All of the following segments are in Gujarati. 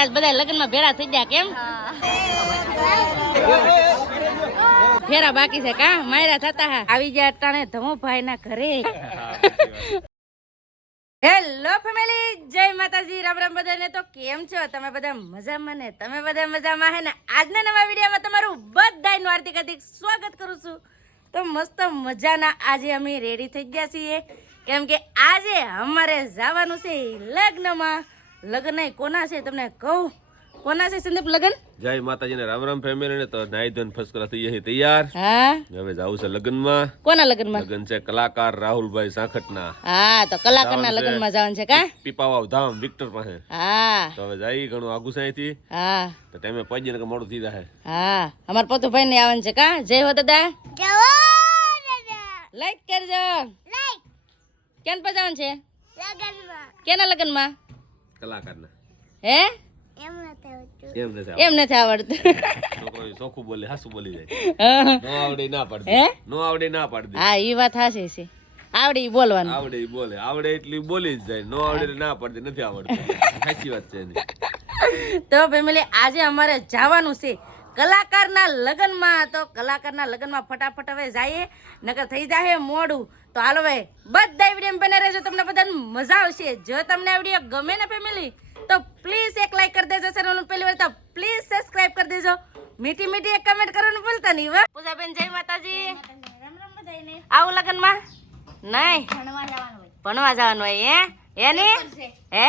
આજ બધા લગ્નમાં ભેળા થઈ ગયા કેમ? ફેરા બાકી છે કા માયરા થતા હા આવી ગયા અટાણે ધમોભાઈ ના ઘરે. હેલો ફેમિલી, જય માતાજી, રામ રામ બધાને. તો કેમ છો તમે બધા? મજામાં ને? તમે બધા મજામાં હે ને? આજના નવા વિડીયોમાં તમારું બધાનું હાર્દિક હાર્દિક સ્વાગત કરું છું. તો મસ્ત મજાના આજે અમે રેડી થઈ ગયા છીએ કેમ કે આજે અમારે જવાનું છે લગ્નમાં. લગ્ન કોના છે તમને કહું? કોના છે સંદીપ લગ્ન? જય માતાજી ને રામ રામ ફેમિલી ને. તો નાઈ ધોઈને ફર્સ્ટ ક્લાસ થઈ ગયા તૈયાર. હા, હવે જાવું છે લગ્નમાં. કોના લગ્નમાં? લગ્ન છે કલાકાર રાહુલભાઈ સાખટના. હા, તો કલાકારના લગ્નમાં જવાનું છે કા? પીપાવાવ ધામ વિક્ટર પાસે. હા, તો હવે જઈ ઘણું આગુ સાઈથી. હા, તો ટાઈમે પહોંચીને કે મોડું થઈ જાય. હા, અમાર પતુભાઈ ને આવવાનું છે કા? જય હો દાદા. લાઈક કરજો. કેન પજાવવાનું છે? કેના લગ્નમાં? કલાકારના. હે? એમ નથી આવડતું. છોકરો ચોખ્ખું બોલે, હાસું બોલી જાય. હા, નો આવડે ના પાડી હે? નો આવડે ના પાડી દે. હા, ઈ વાત હાચી છે. આવડે ઈ બોલવાનું. આવડે ઈ બોલે, આવડે એટલી બોલી જ જાય. નો આવડે ના પાડી દે, નથી આવડતું. સાચી વાત છે એની. તો ફેમિલી આજે અમારે જવાનું છે કલાકારના લગ્નમાં. તો કલાકારના લગ્નમાં ફટાફટ હવે જઈએ નકર થઈ જાય મોડું. તો હાલો ભાઈ બધા વિડીયો બને રહેજો, તમને બધાને મજા આવશે. જો તમને આ વિડીયો ગમે ને ફેમિલી તો પ્લીઝ એક લાઈક કરી દેજો. ચેનલ પહેલી વાર તો પ્લીઝ સબસ્ક્રાઇબ કરી દેજો. મીઠી મીઠી એક કમેન્ટ કરવાનું ભૂલતા નહીં. વાહ પૂજાબેન, જય માતાજી. આવું લગ્નમાં નહીં ભણવા જવાનું હોય હે? એની હે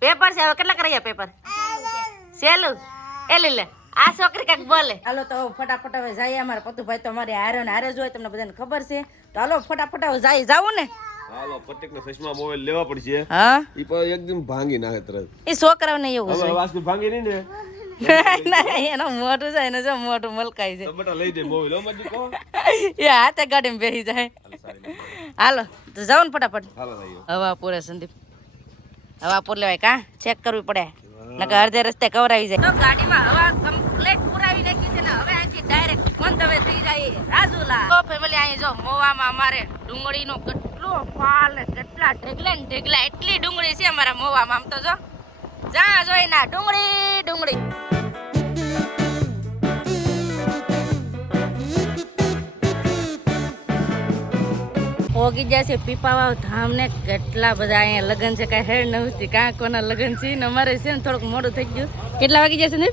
પેપર છે. હવે કેટલા કરાયા પેપર? સેલું એ લે લે આ છોકરી કાક બોલે. હાલો તો ફટાફટ હવે જઈએ. અમારા પતુભાઈ તો અમારે હારે ને હારે જ હોય, તમને બધાને ખબર છે. તો હાલો ફટાફટ હવે જાય. જાવું ને? હાલો પટેક ના ચશ્મા મોબાઈલ લેવા પડશે. હા, ઈ પણ એકદમ ભાંગી નાખે તરત. એ છોકરાઓને એવું હવે છે. વાસ્તુ ભાંગી નહીં ને. ના, એનો મોટું છે ને, જો મોટું મલકાય છે. તો બેટા લઈ દે મોબાઈલ. હો મજી કો. એ હાથે ગાડીમાં બેસી જાય. હાલો તો જાવ ને ફટાફટ. હાલો ભાઈઓ. હવા પૂરે સંદીપ, હવા પૂર લેવાય કા? ચેક કરવી પડે નકર અડધે રસ્તે કવરાવી જાય. તો ગાડીમાં હવા કમ્પ્લીટ પુરાવી નાખી છે ને હવે અહીંથી ડાયરેક્ટ બંધ હવે થઈ જાય રાજુલા. તો ફેમિલી અહીં જો મોવામાં અમારે ડુંગળીનો કેટલો પાલ ને કેટલા ઢેગલા ને ઢેગલા એટલી ડુંગળી છે અમારા મોવામાં. આમ તો જો જ્યાં જોઈ ના ડુંગળી ડુંગળી. પોગી જાય છે પીપાવાવ ધામ ને. કેટલા બધા અહીંયા લગ્ન છે, કઈ હેડ નહોતી કાં કોના લગ્ન છે ને અમારે છે ને થોડુંક મોડું થઈ ગયું. કેટલા વાગી જશે ને?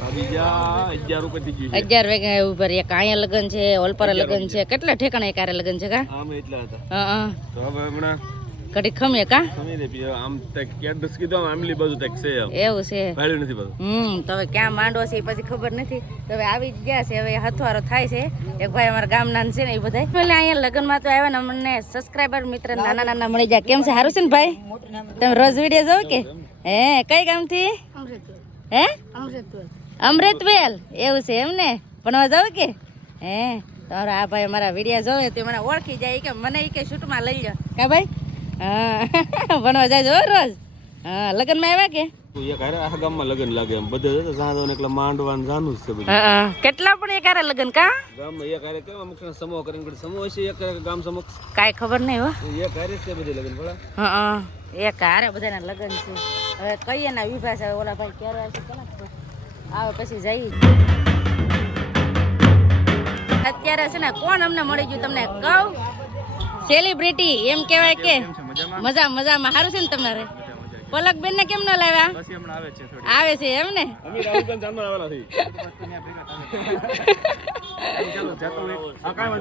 11 રૂપિયા થઈ ગયું. 11 વાગ્યા ઉપર. એક અહીંયા લગ્ન છે, ઓલપરા લગ્ન છે, કેટલા ઠેકાણા કારે લગ્ન છે કા? આમ એટલા હતા. હા, તો હવે હમણાં કડી ખમે કા? ખમી રે પી આમ તક કેડસ કીધું આમલી બાજુ તક છે એમ. એવું છે. ભાડ્યું નથી બધું. તો હવે ક્યાં માંડવો છે એ પછી ખબર નથી. તો હવે આવી જ ગયા છે. હવે હથવારો થાય છે. એક ભાઈ અમારા ગામના છે ને એ બધા પેલા અહીંયા લગ્નમાં તો આવ્યા ને અમને સબસ્ક્રાઈબર મિત્ર નાના નાના મળી જાય. કેમ છે? સારું છે ને ભાઈ? તમે રોજ વિડીયો જોવો કે? હે, કઈ ગામથી? હે, અમૃતવેલ. એવું છે એમ ને? ભણવા જાવ કે? હે, તમારો આ ભાઈ અમારા વિડીયો જોવે તો મને ઓળખી જાય કે મને એ કે શૂટમાં લઈ લો કા ભાઈ? હા, ભણવા જાય રોજ. હા, લગ્નમાં આવ્યા કે? એક હારે આ ગામમાં લગન લાગે એમ બધે તો સાદો ને એકલા માંડવાન જાનું જ છે બધું. હા, કેટલા પણ એક હારે લગ્ન કા? ગામમાં એક હારે કેવા અમુક સમૂહ કરીને સમૂહ છે એક હારે ગામ સમક્ષ. કાઈ ખબર નહીં હો. એક હારે છે બધે લગન ભલા. હા, એક હારે બધાના લગ્ન છે. હવે કઈએ ના વિભા છે. ઓલા ભાઈ ક્યારે આવશે કોને ખબર? આવે પછી જઈ. અત્યારે છે ને કોણ અમને મળી ગયું તમને કહું? સેલિબ્રિટી એમ કહેવાય કે મજા મજામાં. સારું છે ને તમારે? પલક બેન ને કેમ ન લાવ્યા? આવે છે એમ ને?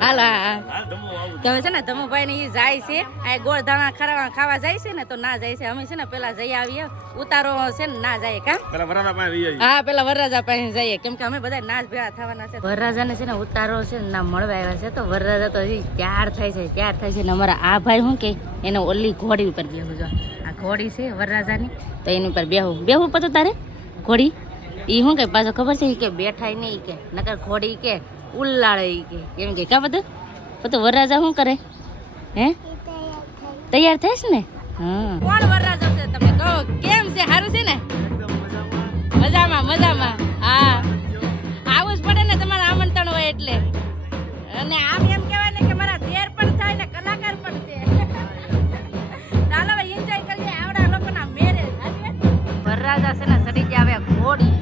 હાલો હા. તમે છે ને ધમુભાઈ ને ઈ જાય છે આ ગોળ ધાણા ખાવા જાય છે ને તો ના જાય છે. અમે છે ને પેલા જઈ આવીએ. ઉતારો છે ને ના જાય કા? હા, પેલા વરરાજા પાસે જઈએ કેમ કે અમે બધા નાચ ભેળા થવાના છે. વરરાજા ને છે ને ઉતારો છે ને ના મળવા આવ્યા છે. તો વરરાજા તો હજી તૈયાર થાય છે ને અમારા આ ભાઈ શું કે એને ઓલી ઘોડી ઉપર બેહું. જો આ ઘોડી છે વરરાજાની તો એની ઉપર બેહું પતું તારે ઘોડી ઈ શું કે પાછો ખબર છે કે બેઠાય નહીં કે નકર ઘોડી કે ઉલ્લાળે કે એમ કે કા બધું વરરાજા શું કરે? હે, તૈયાર થઈશ ને? હા. કોણ વરરાજા છે તમે કહો? કેમ છે? સારું છે ને? મજામાં મજામાં. હા, આવું જ પડે ને તમારે આમંત્રણ હોય એટલે. અને આમ એમ કહેવાય ને કે મારા દેર પણ થાય ને કલાકાર પણ છે. ચાલો એન્જોય કરીએ આવડા લોકોના મેરેજ. વરરાજા છે ને નીચે આવે ઘોડી.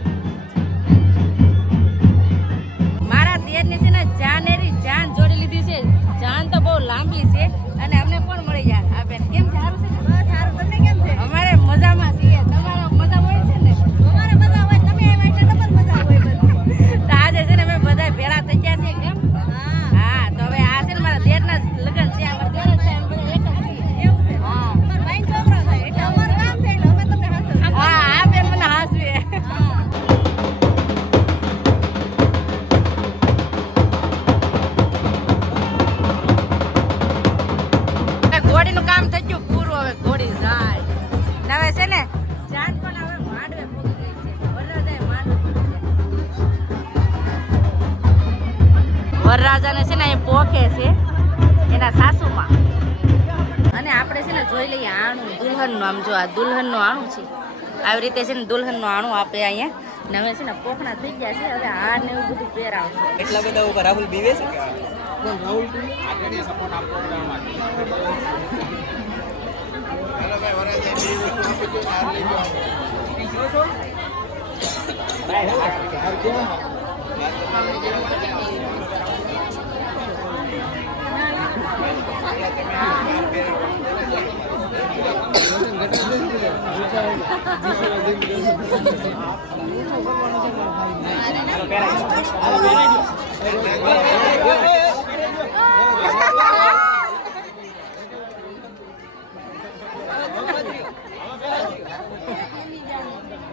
મારા દેરની છે ને જાનેરી જાન જોડી લીધી છે. જાન તો બહુ લાંબી છે અને અમને પણ મળી જાય. આ બેન કેમ છે? સારું છે? બસ સારું. તમને કેમ છે? અમારે મજામાં છીએ. તમારા મજા હોય છે ને? અમારે મજા હોય. તમે આવ્યા એટલે ડબલ મજા હોય બધી. તો આજે છે ને અમે બધા ભેળા થઈ ગયા છે. કેમ? હા. તો હવે આ છે ને મારા દેરના લગ્ન છે. અમારા દેર જ છે. અમે બધા એક જ છીએ. એવું છે? હા. અમારા ભાઈ છોકરો થાય એટલે અમારું કામ છે એટલે અમે તમને હાસવે. હા, આ બેન મને હાસવે. ઘોડીનું કામ થઈ ગયું પૂરું. હવે ઘોડી જાય ને હવે છે ને જાન પણ હવે માંડવે પૂરી ગઈ છે. વરરાજાએ માંડવે પૂરી ગઈ. વરરાજાને છે ને એ પોકે છે એના સાસુમાં. અને આપણે છે ને જોઈ લઈએ આણું દુલ્હનનું. આમ જો આ દુલ્હનનું આણું છે. આવી રીતે છે ને દુલ્હનનું આણું આપે અહીંયા. ને હવે છે ને પોખણા થઈ ગયા છે. હવે હાર ને એવું બધું પહેરાવશે. એટલા બધા ઉપર રાહુલ બીવે છે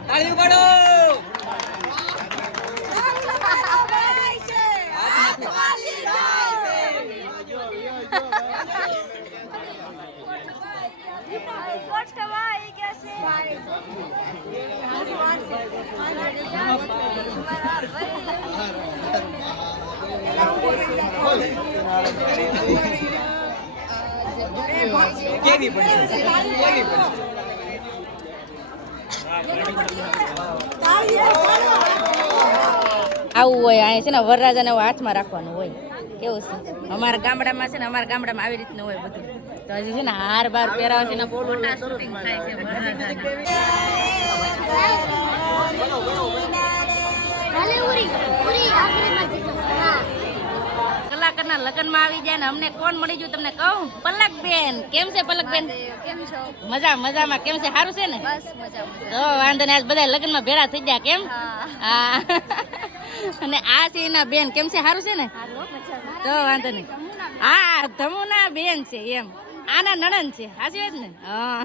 તાળી ઉપાડો. કેવી બની? આવું હોય અહીંયા છે ને વરરાજાને હાથમાં રાખવાનું હોય. કેવું છે અમારા ગામડામાં છે ને અમારા ગામડામાં આવી રીતનું હોય બધું. તો હજી છે ને હાર બાર પહેરાવે છે ને ફોટા શૂટિંગ થાય છે કલાકારના લગ્નમાં આવી જાય ને અમને કોણ મળી ગયું તમને કહું? પલકબેન. કેમ છે પલકબેન? કેમ છો? મજામાં. કેમ છે? સારું છે ને? બસ મજા. તો વાંધો ને આજ બધા લગ્નમાં ભેળા થઈ ગયા. કેમ? હા. અને આ છે એના બેન. કેમ છે? સારું છે ને? તો વાંધો નહીં. હા, ધમુના બેન છે એમ. આના નણંદ છે. સાચી વાત ને? હા.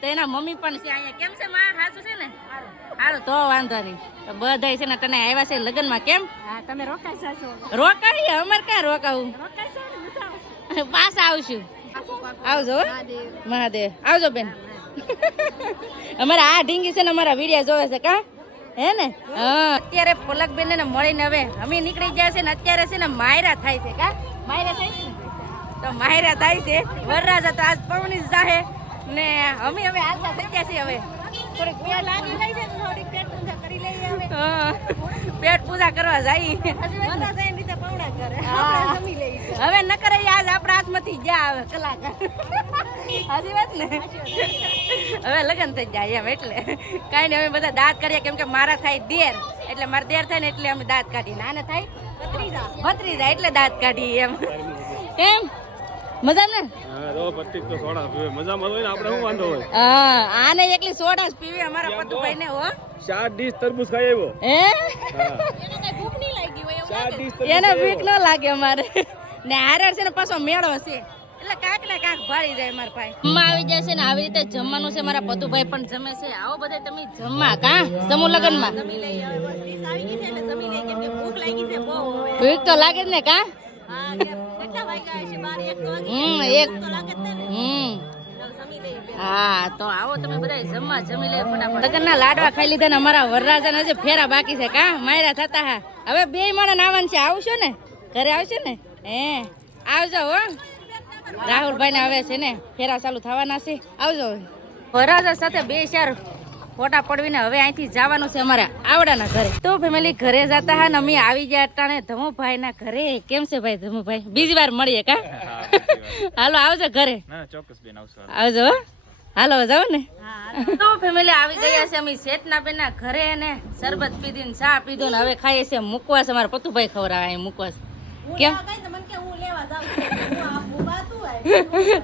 તો એના મમ્મી પણ છે અહીંયા. કેમ છે માં? સાચું છે ને? સારું. તો વાંધો નહીં. તો બધા છે ને તને આવ્યા છે લગ્નમાં. કેમ? હા, તમે રોકાઈ જાશો. રોકાઈ? અમારે ક્યાં રોકાવું? પાછા આવશું. આવજો. મહાદેવ. આવજો બેન. અમારા આ ઢીંગી છે ને અમારા વિડિયા જોવે છે. કા હે ને? હા. અત્યારે પલકબેન ને મળીને હવે અમે નીકળી ગયા છે ને અત્યારે છે ને માયરા થાય છે. કા માયરા થાય છે? તો માયરા થાય છે. વરરાજા તો આજ પવની જાહે ને અમે હવે હાલતા થઈ ગયા છે. હવે થોડીક પેટ લાગી ગઈ છે તો થોડીક પેટ પૂજા કરી લઈએ હવે. હા, પેટ પૂજા કરવા જાય. વરરાજા એની રીતે પવડા કરે. આપણે જમી લઈએ. હવે ન કરે આજ આપણા હાથમાંથી ગયા આવે કલાકાર. હાજી વાત ને? હવે લગ્ન થઈ જાય એમ એટલે કાંઈ નહીં. અમે બધા દાંત કાઢીએ કેમ કે મારા થાય દેર એટલે મારા દેર થાય ને એટલે અમે દાંત કાઢીએ. નાના થાય ભત્રીજા એટલે દાંત કાઢીએ એમ. કેમ? મજા ને? હા, તો પત્તી તો સોડા પીવે. મજામાં હોય ને આપણે શું વાંધો હોય? હા, આને એકલી સોડા જ પીવે અમારા પતુભાઈ ને. હો 4 ડીશ તરબૂચ ખાઈ આવ્યો. હે? એને કઈ ભૂખ નહીં લાગી હોય એવું લાગે. એને ભૂખ ન લાગે અમારે. ને હારે છે ને પાછો મેળો છે એટલે કાંક ને કાંક ભાળી જાય મારા ભાઈ. જમવા આવી જાય છે ને આવી રીતે જમવાનું છે. મારા પતુભાઈ પણ જમે છે. આવો બધા તમે જમવા કા સમૂહ લગ્નમાં ભૂખ તો લાગે જ ને. કા હા, તો આવો તમે બધા જમવા જમી લે ફટાફટ. લગ્નના લાડવા ખાઈ લીધા ને અમારા વરરાજાને હજી ફેરા બાકી છે. કા માયરા થતા હા. હવે 2 માણસ આવવાનું છે. આવશો ને? ઘરે આવશો ને? હે આવજો. હો રાહુલભાઈ ને હવે છે ને ફેરા ચાલુ થવાના છે. આવજો. વરરાજા સાથે 2-4 ફોટા પડવીને હવે અહીંથી જવાનું છે અમારા આવડાના ઘરે. તો ફેમિલી ઘરે જતા હા ને અમે આવી ગયા અટાણે ધમુભાઈ ના ઘરે. કેમ છે ભાઈ ધમુભાઈ? બીજી વાર મળીએ. કા હાલો આવજો ઘરે. ચોક્કસ બેન આવશો. આવજો. હાલો જાવ ને તો ફેમિલી આવી ગયા છે અમે શેઠના બેનના ઘરે ને શરબત પીધીને ચા પીધો ને હવે ખાઈએ છે મુકવાસ અમારા પતુભાઈ ખવડાવે અહીં મુકવાસ કેમ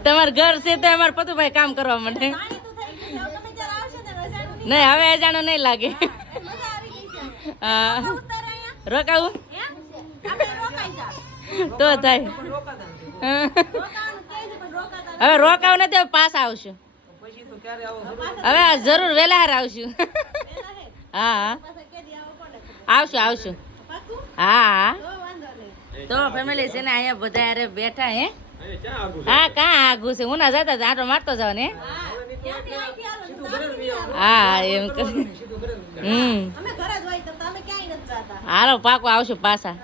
તમારું ઘર છે તો અમારા પતુભાઈ કામ કરવા માટે નહીં હવે અજાણો નહીં લાગે હા રોકાવું તો થાય હવે રોકાવું નથી હવે પાસ આવશું હવે જરૂર વહેલા હાર આવશું હા આવશું આવશું હા તો ફેમિલી છે ને અહીંયા બધા અરે બેઠા હે હા કાં આગું છે હું ના જતા આટો મારતો જાવ ને હા એમ કરી હાલો પાકો આવશું પાછા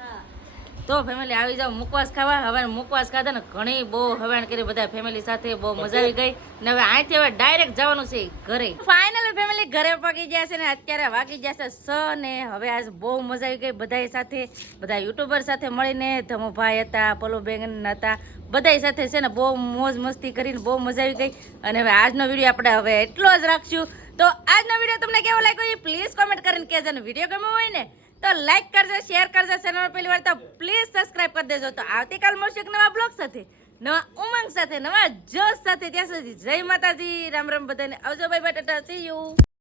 તો ફેમિલી આવી જાવ મુકવાસ ખાવા હવે મુકવાસ ખાધા ને ઘણી બહુ હવાણ કરી બધા ફેમિલી સાથે બહુ મજા આવી ગઈ ને હવે અહીંથી હવે ડાયરેક્ટ જવાનું છે ઘરે ફાઇનલી ફેમિલી ઘરે પગી ગયા છે ને અત્યારે વાગી ગયા છે 6 ને હવે આજ બહુ મજા આવી ગઈ બધા સાથે બધા યુટ્યુબર સાથે મળીને ધમુભાઈ હતા પલુબેન હતા બધા સાથે છે ને બહુ મોજ મસ્તી કરીને બહુ મજા આવી ગઈ અને હવે આજનો વિડીયો આપણે હવે એટલો જ રાખશું તો આજનો વિડીયો તમને કેવો લાગ્યો એ પ્લીઝ કોમેન્ટ કરીને કહેજો ને વિડીયો ગમ્યો હોય ને તો લાઈક કરજો શેર કરજો ચેનલ પહેલી વાર તો પ્લીઝ સબસ્ક્રાઇબ કરી દેજો તો આવતીકાલ મળશું એક નવા બ્લોગ સાથે નવા ઉમંગ સાથે નવા જોશ સાથે ત્યાં સુધી જય માતાજી રામ રામ બધાને આવજો bye bye Tata C you